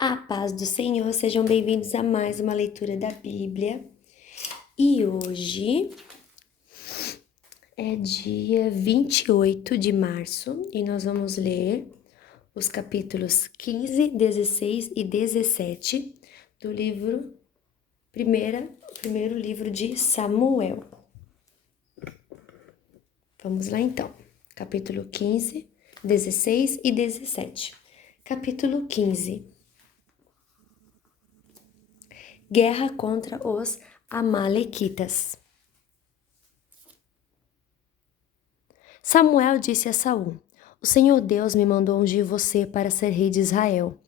A paz do Senhor, sejam bem-vindos a mais uma leitura da Bíblia. E hoje é dia 28 de março e nós vamos ler os capítulos 15, 16 e 17 do primeiro livro de Samuel. Vamos lá então, capítulo 15, 16 e 17. Capítulo 15. Guerra contra os Amalequitas. Samuel disse a Saul: O Senhor Deus me mandou ungir você para ser rei de Israel,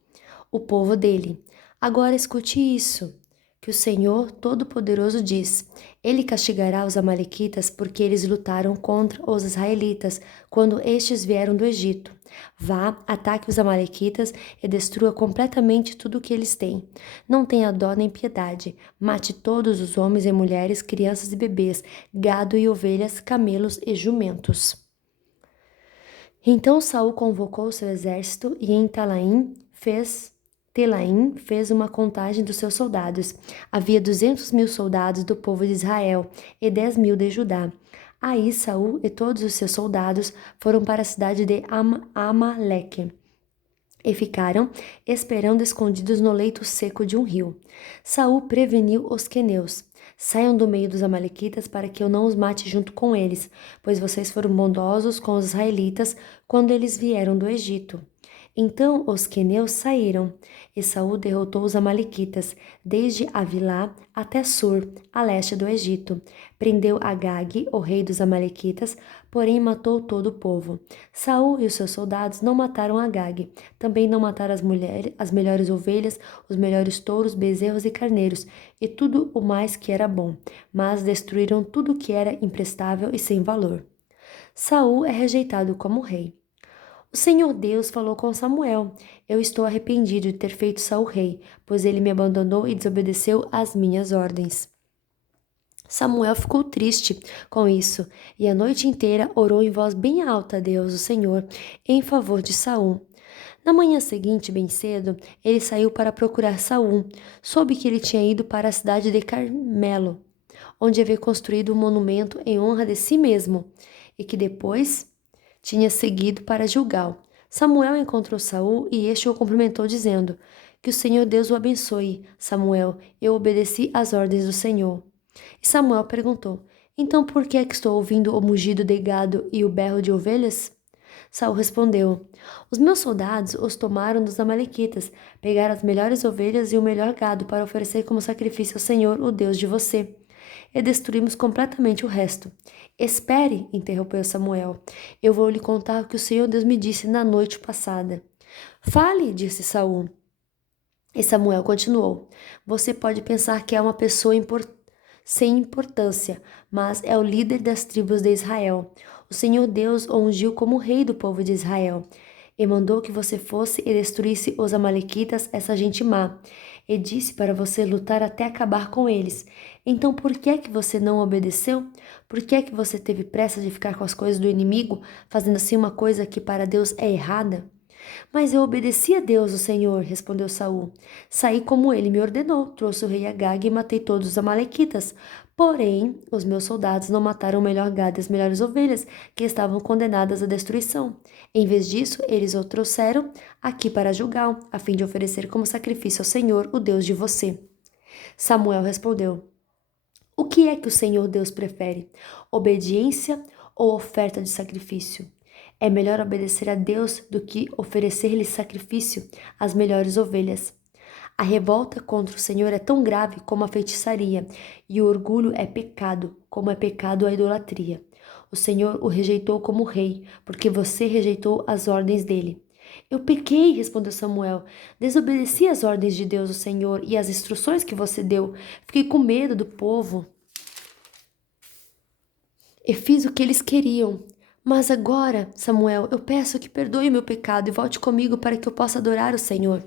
o povo dele. Agora escute isso, que o Senhor Todo-Poderoso diz: Ele castigará os amalequitas porque eles lutaram contra os israelitas quando estes vieram do Egito. Vá, ataque os amalequitas e destrua completamente tudo o que eles têm. Não tenha dó nem piedade. Mate todos os homens e mulheres, crianças e bebês, gado e ovelhas, camelos e jumentos. Então Saul convocou seu exército e em Telaim fez uma contagem dos seus soldados. Havia 200.000 soldados do povo de Israel e 10.000 de Judá. Aí Saul e todos os seus soldados foram para a cidade de Amaleque e ficaram esperando escondidos no leito seco de um rio. Saul preveniu os queneus: Saiam do meio dos amalequitas para que eu não os mate junto com eles, pois vocês foram bondosos com os israelitas quando eles vieram do Egito. Então os queneus saíram, e Saul derrotou os amalequitas, desde Avilá até Sur, a leste do Egito. Prendeu Agag, o rei dos amalequitas, porém matou todo o povo. Saul e os seus soldados não mataram Agag, também não mataram as melhores ovelhas, os melhores touros, bezerros e carneiros, e tudo o mais que era bom, mas destruíram tudo que era imprestável e sem valor. Saul é rejeitado como rei. O Senhor Deus falou com Samuel: Eu estou arrependido de ter feito Saul rei, pois ele me abandonou e desobedeceu às minhas ordens. Samuel ficou triste com isso e a noite inteira orou em voz bem alta a Deus, o Senhor, em favor de Saul. Na manhã seguinte, bem cedo, ele saiu para procurar Saul. Soube que ele tinha ido para a cidade de Carmelo, onde havia construído um monumento em honra de si mesmo, e que depois tinha seguido para Gilgal. Samuel encontrou Saul e este o cumprimentou dizendo: Que o Senhor Deus o abençoe, Samuel. Eu obedeci às ordens do Senhor. E Samuel perguntou: Então por que é que estou ouvindo o mugido de gado e o berro de ovelhas? Saul respondeu: Os meus soldados os tomaram dos amalequitas, pegaram as melhores ovelhas e o melhor gado para oferecer como sacrifício ao Senhor, o Deus de você. E destruímos completamente o resto. Espere, interrompeu Samuel. Eu vou lhe contar o que o Senhor Deus me disse na noite passada. Fale, disse Saul. E Samuel continuou: Você pode pensar que é uma pessoa sem importância, mas é o líder das tribos de Israel. O Senhor Deus o ungiu como rei do povo de Israel e mandou que você fosse e destruísse os amalequitas, essa gente má, e disse para você lutar até acabar com eles. Então por que é que você não obedeceu? Por que é que você teve pressa de ficar com as coisas do inimigo, fazendo assim uma coisa que para Deus é errada? Mas eu obedeci a Deus, o Senhor, respondeu Saul. Saí como ele me ordenou, trouxe o rei Agag e matei todos os amalequitas. Porém, os meus soldados não mataram o melhor gado e as melhores ovelhas, que estavam condenadas à destruição. Em vez disso, eles o trouxeram aqui para Gilgal, a fim de oferecer como sacrifício ao Senhor, o Deus de você. Samuel respondeu: O que é que o Senhor Deus prefere? Obediência ou oferta de sacrifício? É melhor obedecer a Deus do que oferecer-lhe sacrifício, as melhores ovelhas. A revolta contra o Senhor é tão grave como a feitiçaria, e o orgulho é pecado, como é pecado a idolatria. O Senhor o rejeitou como rei, porque você rejeitou as ordens dele. Eu pequei, respondeu Samuel. Desobedeci às ordens de Deus, o Senhor, e às instruções que você deu. Fiquei com medo do povo e fiz o que eles queriam. Mas agora, Samuel, eu peço que perdoe meu pecado e volte comigo para que eu possa adorar o Senhor.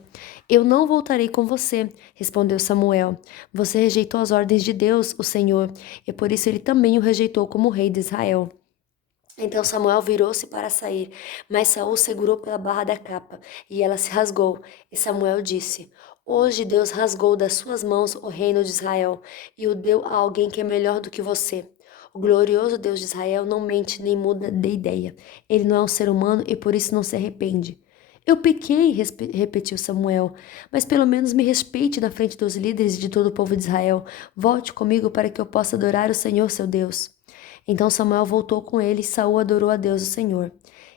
Eu não voltarei com você, respondeu Samuel. Você rejeitou as ordens de Deus, o Senhor, e por isso ele também o rejeitou como rei de Israel. Então Samuel virou-se para sair, mas Saul segurou pela barra da capa, e ela se rasgou. E Samuel disse: Hoje Deus rasgou das suas mãos o reino de Israel e o deu a alguém que é melhor do que você. O glorioso Deus de Israel não mente nem muda de ideia. Ele não é um ser humano e por isso não se arrepende. Eu pequei, repetiu Samuel, mas pelo menos me respeite na frente dos líderes e de todo o povo de Israel. Volte comigo para que eu possa adorar o Senhor, seu Deus. Então Samuel voltou com ele e Saul adorou a Deus o Senhor.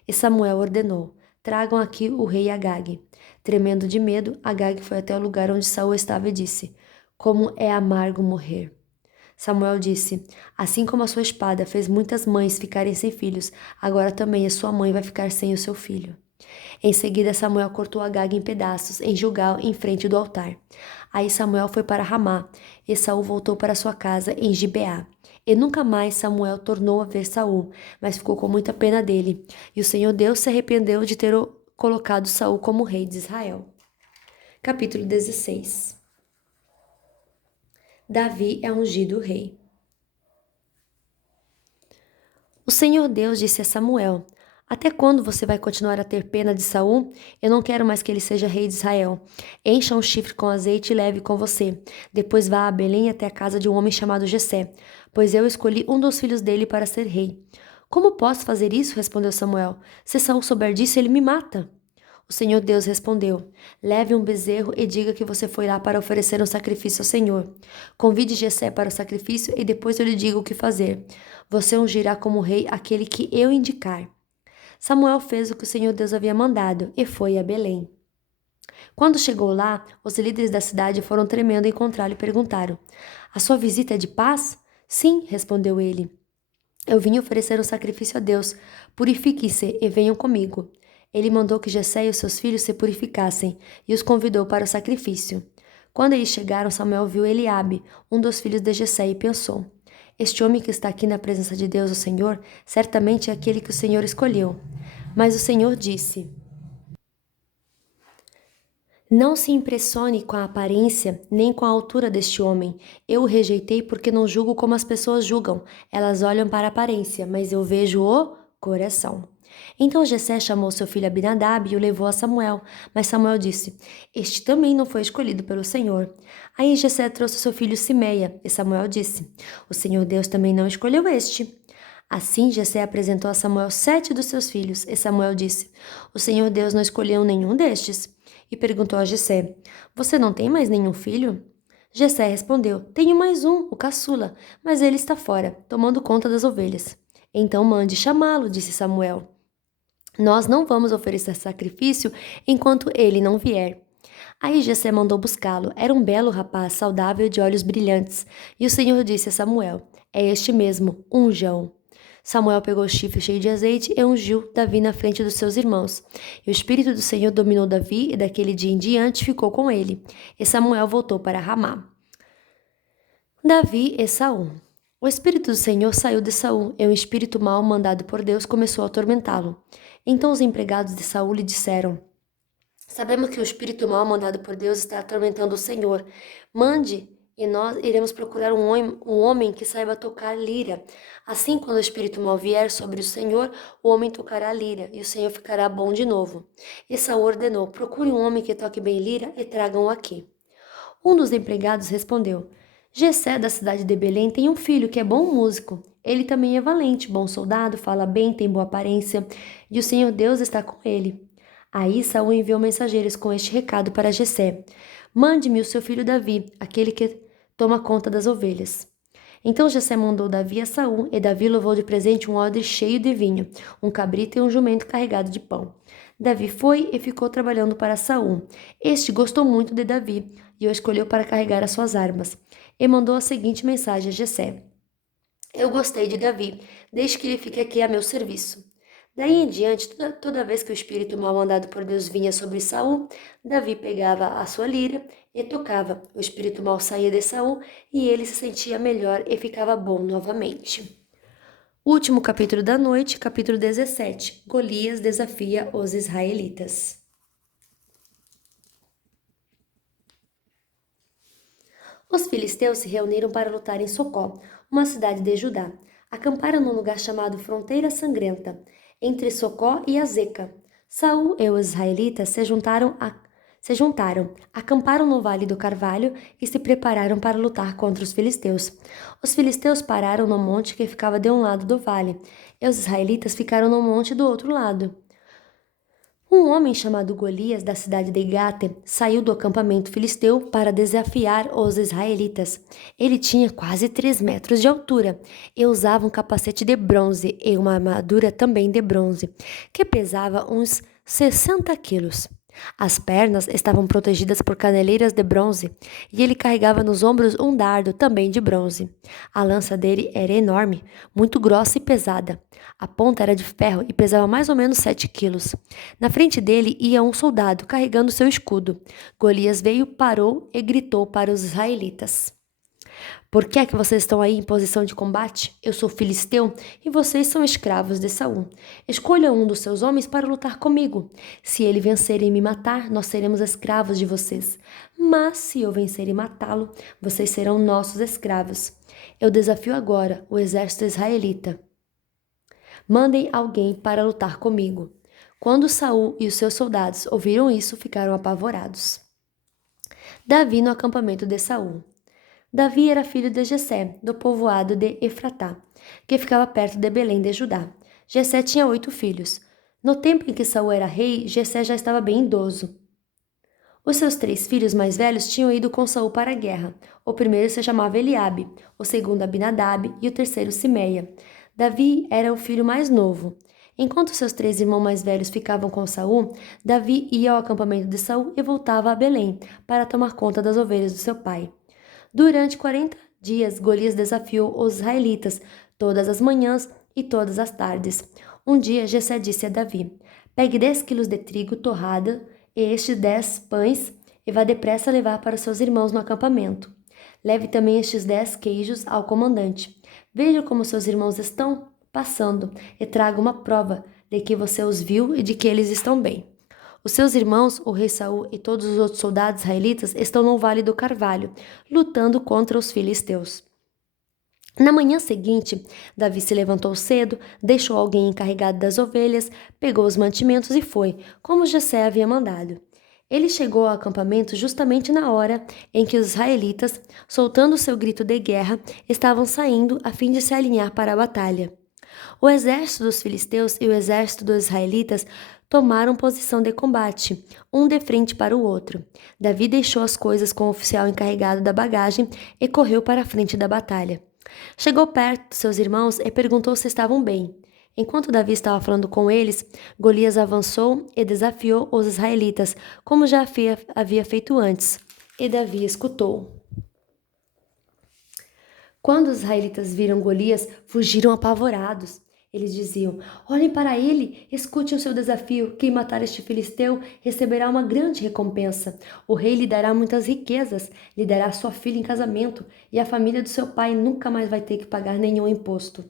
E Samuel ordenou: Tragam aqui o rei Agag. Tremendo de medo, Agag foi até o lugar onde Saul estava e disse: Como é amargo morrer. Samuel disse: Assim como a sua espada fez muitas mães ficarem sem filhos, agora também a sua mãe vai ficar sem o seu filho. Em seguida, Samuel cortou Agag em pedaços, em Gilgal, em frente do altar. Aí Samuel foi para Ramá, e Saul voltou para sua casa em Gibeá. E nunca mais Samuel tornou a ver Saul, mas ficou com muita pena dele. E o Senhor Deus se arrependeu de ter colocado Saul como rei de Israel. Capítulo 16. Davi é ungido rei. O Senhor Deus disse a Samuel: Até quando você vai continuar a ter pena de Saul? Eu não quero mais que ele seja rei de Israel. Encha um chifre com azeite e leve com você. Depois vá a Belém até a casa de um homem chamado Jessé, pois eu escolhi um dos filhos dele para ser rei. Como posso fazer isso? Respondeu Samuel. Se Saul souber disso, ele me mata. O Senhor Deus respondeu: Leve um bezerro e diga que você foi lá para oferecer um sacrifício ao Senhor. Convide Jessé para o sacrifício e depois eu lhe digo o que fazer. Você ungirá como rei aquele que eu indicar. Samuel fez o que o Senhor Deus havia mandado e foi a Belém. Quando chegou lá, os líderes da cidade foram tremendo encontrá-lo e perguntaram: A sua visita é de paz? Sim, respondeu ele. Eu vim oferecer um sacrifício a Deus. Purifiquem-se e venham comigo. Ele mandou que Jessé e os seus filhos se purificassem e os convidou para o sacrifício. Quando eles chegaram, Samuel viu Eliabe, um dos filhos de Jessé, e pensou: Este homem que está aqui na presença de Deus, o Senhor, certamente é aquele que o Senhor escolheu. Mas o Senhor disse: Não se impressione com a aparência nem com a altura deste homem. Eu o rejeitei porque não julgo como as pessoas julgam. Elas olham para a aparência, mas eu vejo o coração. Então Jessé chamou seu filho Abinadab e o levou a Samuel. Mas Samuel disse: Este também não foi escolhido pelo Senhor. Aí Jessé trouxe seu filho Simeia, e Samuel disse: O Senhor Deus também não escolheu este. Assim Jessé apresentou a Samuel 7 dos seus filhos, e Samuel disse: O Senhor Deus não escolheu nenhum destes. E perguntou a Jessé: Você não tem mais nenhum filho? Jessé respondeu: Tenho mais um, o caçula, mas ele está fora, tomando conta das ovelhas. Então mande chamá-lo, disse Samuel. Nós não vamos oferecer sacrifício enquanto ele não vier. Aí Jessé mandou buscá-lo. Era um belo rapaz, saudável e de olhos brilhantes. E o Senhor disse a Samuel: É este mesmo, unjam. Samuel pegou o chifre cheio de azeite e ungiu Davi na frente dos seus irmãos. E o Espírito do Senhor dominou Davi e daquele dia em diante ficou com ele. E Samuel voltou para Ramá. Davi e Saul. O Espírito do Senhor saiu de Saul e um espírito mau mandado por Deus começou a atormentá-lo. Então os empregados de Saul lhe disseram: Sabemos que o espírito mau mandado por Deus está atormentando o Senhor. Mande e nós iremos procurar um homem que saiba tocar lira. Assim, quando o espírito mau vier sobre o Senhor, o homem tocará lira e o Senhor ficará bom de novo. E Saul ordenou: Procure um homem que toque bem lira e tragam-o aqui. Um dos empregados respondeu: Jessé, da cidade de Belém, tem um filho que é bom músico. Ele também é valente, bom soldado, fala bem, tem boa aparência, e o Senhor Deus está com ele. Aí Saul enviou mensageiros com este recado para Jessé: Mande-me o seu filho Davi, aquele que toma conta das ovelhas. Então Jessé mandou Davi a Saul, e Davi levou de presente um odre cheio de vinho, um cabrito e um jumento carregado de pão. Davi foi e ficou trabalhando para Saul. Este gostou muito de Davi e o escolheu para carregar as suas armas. E mandou a seguinte mensagem a Jessé: Eu gostei de Davi, desde que ele fique aqui a meu serviço. Daí em diante, toda vez que o espírito mal mandado por Deus vinha sobre Saul, Davi pegava a sua lira e tocava. O espírito mal saía de Saul e ele se sentia melhor e ficava bom novamente. Último capítulo da noite, capítulo 17. Golias desafia os israelitas. Os filisteus se reuniram para lutar em Socó, uma cidade de Judá. Acamparam num lugar chamado Fronteira Sangrenta, entre Socó e Azeca. Saul e os israelitas se juntaram, acamparam no Vale do Carvalho e se prepararam para lutar contra os filisteus. Os filisteus pararam no monte que ficava de um lado do vale, e os israelitas ficaram no monte do outro lado. Um homem chamado Golias, da cidade de Gate, saiu do acampamento filisteu para desafiar os israelitas. Ele tinha quase 3 metros de altura e usava um capacete de bronze e uma armadura também de bronze, que pesava uns 60 quilos. As pernas estavam protegidas por caneleiras de bronze e ele carregava nos ombros um dardo também de bronze. A lança dele era enorme, muito grossa e pesada. A ponta era de ferro e pesava mais ou menos 7 quilos. Na frente dele ia um soldado carregando seu escudo. Golias veio, parou e gritou para os israelitas: Por que é que vocês estão aí em posição de combate? Eu sou filisteu e vocês são escravos de Saul. Escolha um dos seus homens para lutar comigo. Se ele vencer e me matar, nós seremos escravos de vocês. Mas se eu vencer e matá-lo, vocês serão nossos escravos. Eu desafio agora o exército israelita. Mandem alguém para lutar comigo. Quando Saul e os seus soldados ouviram isso, ficaram apavorados. Davi no acampamento de Saul. Davi era filho de Jessé, do povoado de Efratá, que ficava perto de Belém de Judá. Jessé tinha 8 filhos. No tempo em que Saul era rei, Jessé já estava bem idoso. Os seus 3 filhos mais velhos tinham ido com Saul para a guerra. O primeiro se chamava Eliabe, o segundo Abinadab e o terceiro Simeia. Davi era o filho mais novo. Enquanto seus 3 irmãos mais velhos ficavam com Saul, Davi ia ao acampamento de Saul e voltava a Belém para tomar conta das ovelhas do seu pai. Durante 40 dias, Golias desafiou os israelitas todas as manhãs e todas as tardes. Um dia, Jessé disse a Davi: Pegue 10 quilos de trigo torrado e estes 10 pães e vá depressa levar para os seus irmãos no acampamento. Leve também estes 10 queijos ao comandante. Veja como seus irmãos estão passando e traga uma prova de que você os viu e de que eles estão bem. Os seus irmãos, o rei Saul e todos os outros soldados israelitas estão no Vale do Carvalho, lutando contra os filisteus. Na manhã seguinte, Davi se levantou cedo, deixou alguém encarregado das ovelhas, pegou os mantimentos e foi, como Jessé havia mandado. Ele chegou ao acampamento justamente na hora em que os israelitas, soltando seu grito de guerra, estavam saindo a fim de se alinhar para a batalha. O exército dos filisteus e o exército dos israelitas tomaram posição de combate, um de frente para o outro. Davi deixou as coisas com o oficial encarregado da bagagem e correu para a frente da batalha. Chegou perto de seus irmãos e perguntou se estavam bem. Enquanto Davi estava falando com eles, Golias avançou e desafiou os israelitas, como já havia feito antes. E Davi escutou. Quando os israelitas viram Golias, fugiram apavorados. Eles diziam: Olhem para ele, escute o seu desafio. Quem matar este filisteu receberá uma grande recompensa. O rei lhe dará muitas riquezas, lhe dará sua filha em casamento, e a família do seu pai nunca mais vai ter que pagar nenhum imposto.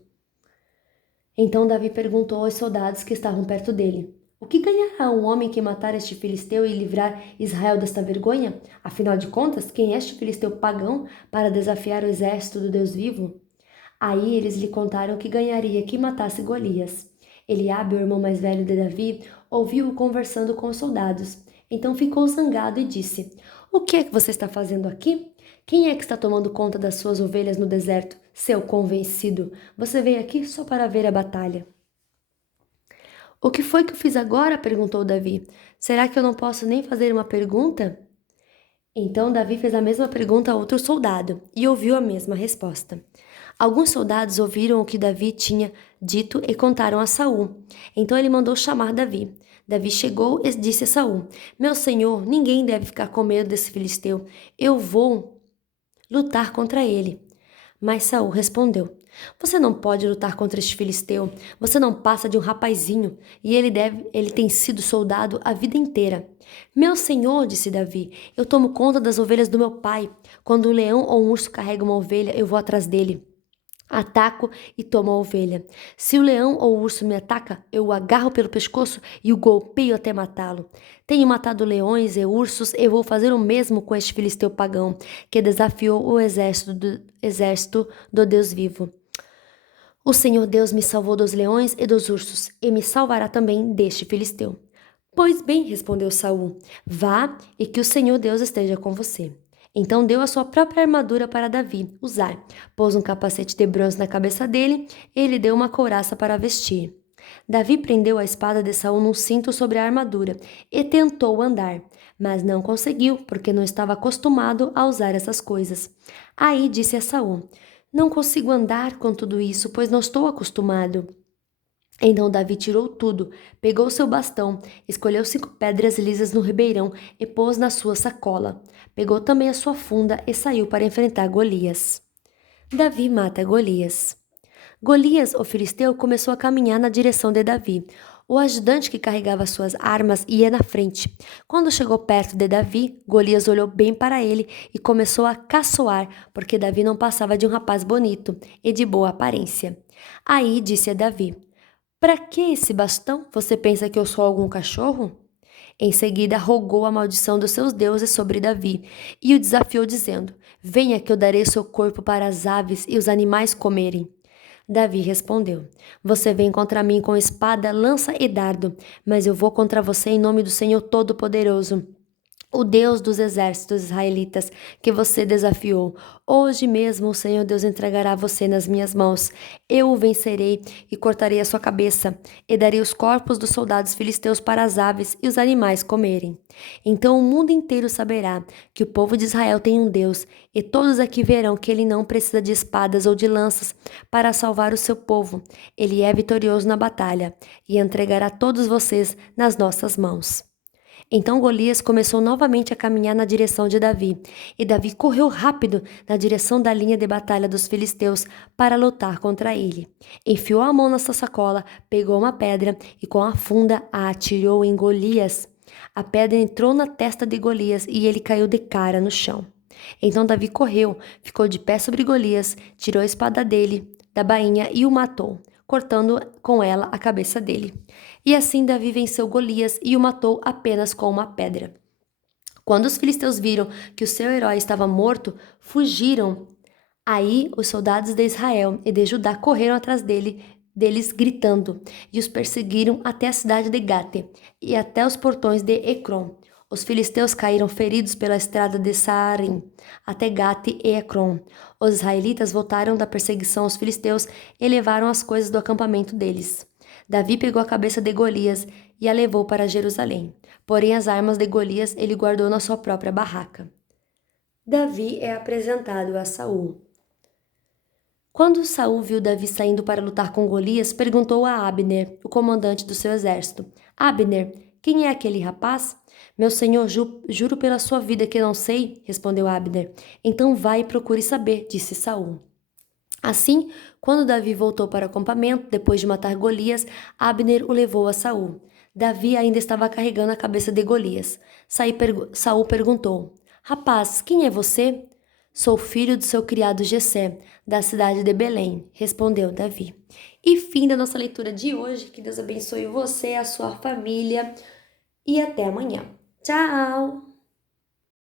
Então Davi perguntou aos soldados que estavam perto dele: O que ganhará um homem que matar este filisteu e livrar Israel desta vergonha? Afinal de contas, quem é este filisteu pagão para desafiar o exército do Deus vivo? Aí eles lhe contaram que ganharia quem matasse Golias. Eliabe, o irmão mais velho de Davi, ouviu-o conversando com os soldados. Então ficou zangado e disse: O que é que você está fazendo aqui? Quem é que está tomando conta das suas ovelhas no deserto? Seu convencido, você veio aqui só para ver a batalha. O que foi que eu fiz agora? Perguntou Davi. Será que eu não posso nem fazer uma pergunta? Então Davi fez a mesma pergunta a outro soldado e ouviu a mesma resposta. Alguns soldados ouviram o que Davi tinha dito e contaram a Saul. Então ele mandou chamar Davi. Davi chegou e disse a Saul: Meu senhor, ninguém deve ficar com medo desse filisteu. Eu vou lutar contra ele. Mas Saul respondeu: Você não pode lutar contra este filisteu. Você não passa de um rapazinho e ele tem sido soldado a vida inteira. Meu senhor, disse Davi, eu tomo conta das ovelhas do meu pai. Quando um leão ou um urso carrega uma ovelha, eu vou atrás dele. Ataco e tomo a ovelha. Se o leão ou o urso me ataca, eu o agarro pelo pescoço e o golpeio até matá-lo. Tenho matado leões e ursos e vou fazer o mesmo com este filisteu pagão, que desafiou o exército do Deus vivo. O Senhor Deus me salvou dos leões e dos ursos, e me salvará também deste filisteu. Pois bem, respondeu Saul, vá e que o Senhor Deus esteja com você. Então deu a sua própria armadura para Davi usar, pôs um capacete de bronze na cabeça dele e lhe deu uma couraça para vestir. Davi prendeu a espada de Saul num cinto sobre a armadura e tentou andar, mas não conseguiu, porque não estava acostumado a usar essas coisas. Aí disse a Saul: Não consigo andar com tudo isso, pois não estou acostumado. Então Davi tirou tudo, pegou seu bastão, escolheu 5 pedras lisas no ribeirão e pôs na sua sacola. Pegou também a sua funda e saiu para enfrentar Golias. Davi mata Golias. Golias, o filisteu, começou a caminhar na direção de Davi. O ajudante que carregava suas armas ia na frente. Quando chegou perto de Davi, Golias olhou bem para ele e começou a caçoar, porque Davi não passava de um rapaz bonito e de boa aparência. Aí disse a Davi: Para que esse bastão? Você pensa que eu sou algum cachorro? Em seguida, rogou a maldição dos seus deuses sobre Davi e o desafiou, dizendo: Venha que eu darei seu corpo para as aves e os animais comerem. Davi respondeu: Você vem contra mim com espada, lança e dardo, mas eu vou contra você em nome do Senhor Todo-Poderoso, o Deus dos exércitos israelitas que você desafiou. Hoje mesmo o Senhor Deus entregará você nas minhas mãos. Eu o vencerei e cortarei a sua cabeça, e darei os corpos dos soldados filisteus para as aves e os animais comerem. Então o mundo inteiro saberá que o povo de Israel tem um Deus, e todos aqui verão que ele não precisa de espadas ou de lanças para salvar o seu povo. Ele é vitorioso na batalha e entregará todos vocês nas nossas mãos. Então Golias começou novamente a caminhar na direção de Davi, e Davi correu rápido na direção da linha de batalha dos filisteus para lutar contra ele. Enfiou a mão na sua sacola, pegou uma pedra e com a funda a atirou em Golias. A pedra entrou na testa de Golias e ele caiu de cara no chão. Então Davi correu, ficou de pé sobre Golias, tirou a espada dele da bainha e o matou, cortando com ela a cabeça dele. E assim Davi venceu Golias e o matou apenas com uma pedra. Quando os filisteus viram que o seu herói estava morto, fugiram. Aí os soldados de Israel e de Judá correram atrás deles gritando, e os perseguiram até a cidade de Gate e até os portões de Ecrom. Os filisteus caíram feridos pela estrada de Saarim até Gate e Ecrom. Os israelitas voltaram da perseguição aos filisteus e levaram as coisas do acampamento deles. Davi pegou a cabeça de Golias e a levou para Jerusalém. Porém, as armas de Golias ele guardou na sua própria barraca. Davi é apresentado a Saul. Quando Saul viu Davi saindo para lutar com Golias, perguntou a Abner, o comandante do seu exército: Abner, quem é aquele rapaz? Meu senhor, juro pela sua vida que não sei, respondeu Abner. Então vai e procure saber, disse Saul. Assim, quando Davi voltou para o acampamento, depois de matar Golias, Abner o levou a Saul. Davi ainda estava carregando a cabeça de Golias. Saul perguntou: Rapaz, quem é você? Sou filho do seu criado Jessé, da cidade de Belém, respondeu Davi. E fim da nossa leitura de hoje. Que Deus abençoe você, a sua família e até amanhã. Tchau!